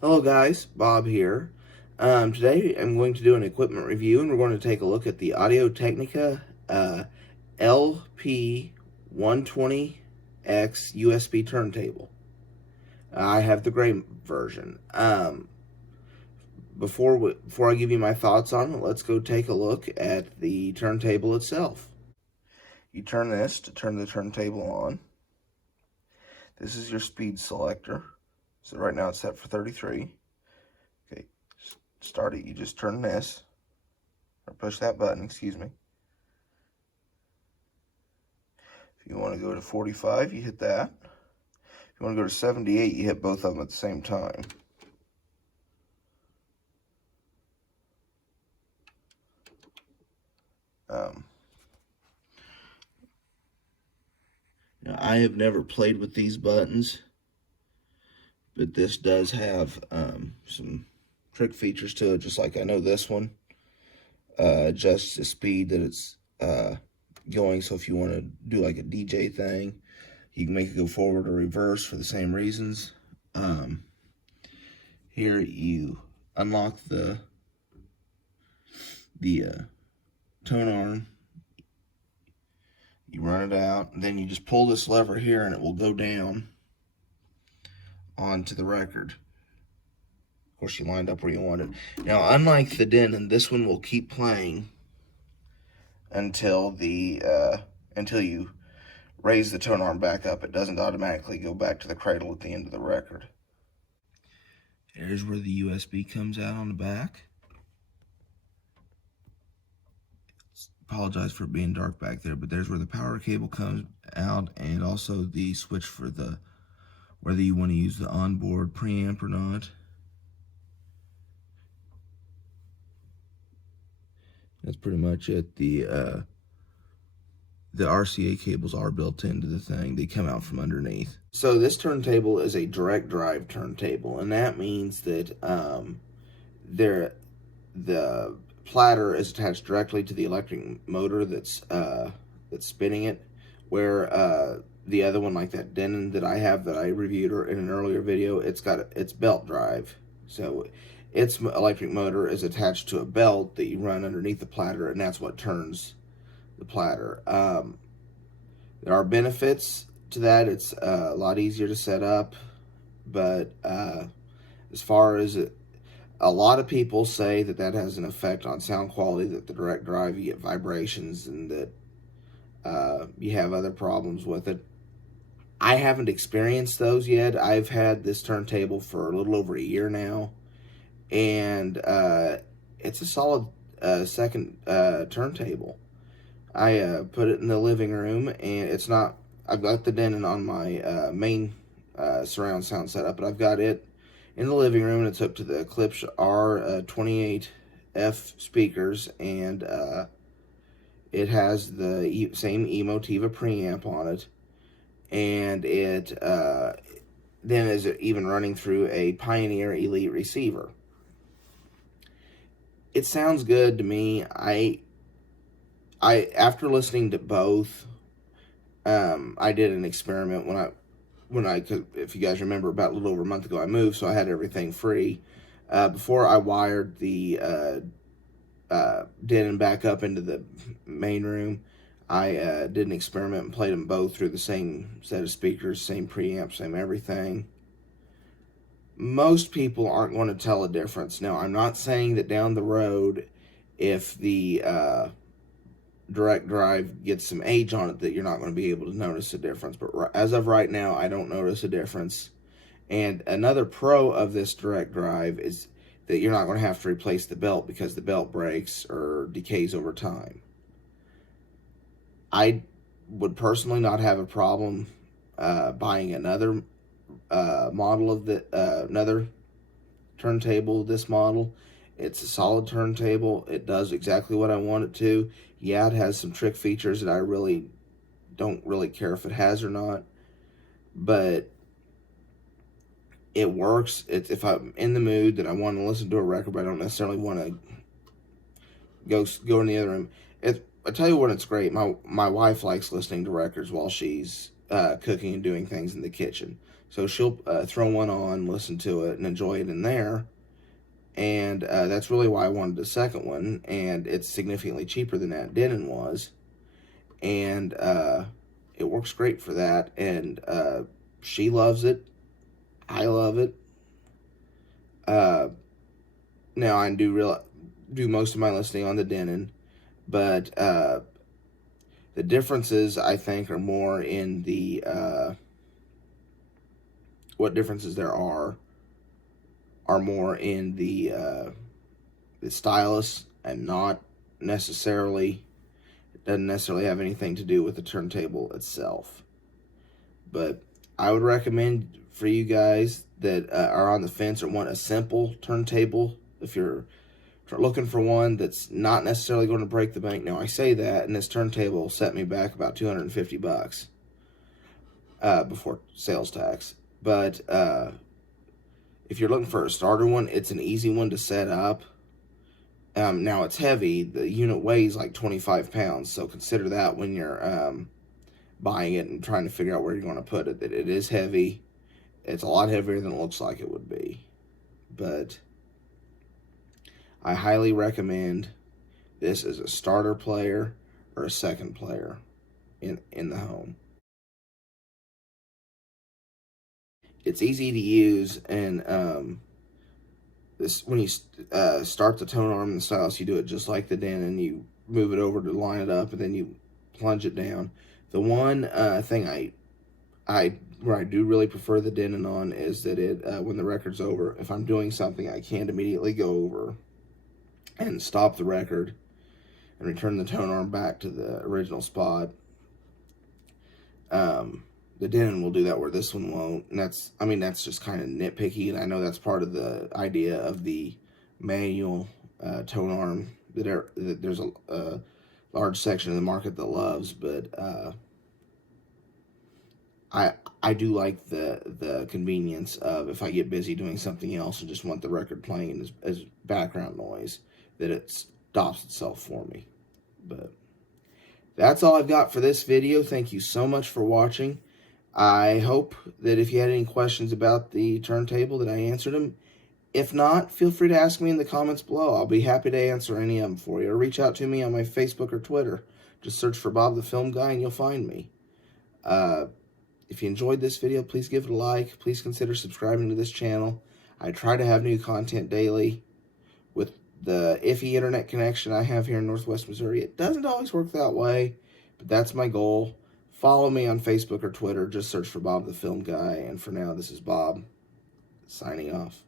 Hello guys, Bob here. Today I'm going to do an equipment review and we're going to take a look at the Audio Technica LP120X USB turntable. I have the gray version. Before I give you my thoughts on it, let's go take a look at the turntable itself. You turn this to turn the turntable on. This is your speed selector. So right now it's set for 33. Okay, start it, you just turn this, or push that button, excuse me. If you want to go to 45, you hit that. If you want to go to 78, you hit both of them at the same time. Now, I have never played with these buttons, but this does have some trick features to it, just like I know this one adjusts the speed that it's going. So if you want to do like a DJ thing, you can make it go forward or reverse for the same reasons. Here you unlock the tone arm. You run it out, and then you just pull this lever here, and it will go down onto the record. Of course, you lined up where you want it. Now, unlike the Denon, this one will keep playing until you raise the tone arm back up. It doesn't automatically go back to the cradle at the end of the record. Here's where the USB comes out on the back. Apologize for it being dark back there, but there's where the power cable comes out, and also the switch for the whether you want to use the onboard preamp or not. That's pretty much it. The RCA cables are built into the thing. They come out from underneath. So this turntable is a direct drive turntable, and that means that the platter is attached directly to the electric motor that's spinning it, where the other one, like that Denon that I have that I reviewed in an earlier video, it's belt drive. So its electric motor is attached to a belt that you run underneath the platter, and that's what turns the platter. There are benefits to that. It's a lot easier to set up, but as far as it, a lot of people say that has an effect on sound quality, that the direct drive, you get vibrations, and that you have other problems with it. I haven't experienced those yet. I've had this turntable for a little over a year now, and it's a solid second turntable. I put it in the living room, and it's not, I've got the Denon on my main surround sound setup, but I've got it in the living room, and it's hooked to the Eclipse R28F speakers, and it has the same Emotiva preamp on it, and it then is even running through a Pioneer Elite receiver. It sounds good to me. I after listening to both, I did an experiment when I could, if you guys remember, about a little over a month ago, I moved, so I had everything free. Before I wired the Denon back up into the main room, I did an experiment and played them both through the same set of speakers, same preamp, same everything. Most people aren't going to tell a difference. Now, I'm not saying that down the road, if the direct drive gets some age on it, that you're not going to be able to notice a difference, but as of right now, I don't notice a difference. And another pro of this direct drive is that you're not going to have to replace the belt, because the belt breaks or decays over time. I would personally not have a problem buying another model of another turntable, this model. It's a solid turntable. It does exactly what I want it to. Yeah, it has some trick features that I really don't really care if it has or not, but it works. If I'm in the mood that I want to listen to a record, but I don't necessarily want to go in the other room. I tell you what, it's great. My wife likes listening to records while she's cooking and doing things in the kitchen. So she'll throw one on, listen to it, and enjoy it in there. And that's really why I wanted the second one. And it's significantly cheaper than that Denon was. And it works great for that. And she loves it. I love it. Now I do most of my listening on the Denon, but the differences I think are more in the what differences there are more in the stylus, and not necessarily, it doesn't necessarily have anything to do with the turntable itself. But I would recommend for you guys that are on the fence or want a simple turntable, if you're looking for one that's not necessarily going to break the bank. Now I say that, and this turntable set me back about $250 before sales tax. But if you're looking for a starter one, it's an easy one to set up. Now it's heavy. The unit weighs like 25 pounds, so consider that when you're buying it and trying to figure out where you're going to put it. That it is heavy. It's a lot heavier than it looks like it would be. But I highly recommend this as a starter player or a second player in the home. It's easy to use, and this, when you start the tone arm and the stylus, you do it just like the Denon. You move it over to line it up, and then you plunge it down. The one thing where I do really prefer the Denon on is that it when the record's over, if I'm doing something, I can't immediately go over and stop the record and return the tone arm back to the original spot. The Denon will do that where this one won't, and that's just kind of nitpicky, and I know that's part of the idea of the manual tone arm that there's a large section of the market that loves. But I do like the convenience of, if I get busy doing something else and just want the record playing as background noise, that it stops itself for me. But that's all I've got for this video. Thank you so much for watching. I hope that if you had any questions about the turntable that I answered them. If not, feel free to ask me in the comments below. I'll be happy to answer any of them for you. Or reach out to me on my Facebook or Twitter. Just search for Bob the Film Guy and you'll find me. If you enjoyed this video, please give it a like. Please consider subscribing to this channel. I try to have new content daily. With the iffy internet connection I have here in Northwest Missouri, it doesn't always work that way, but that's my goal. Follow me on Facebook or Twitter. Just search for Bob the Film Guy. And for now, this is Bob, signing off.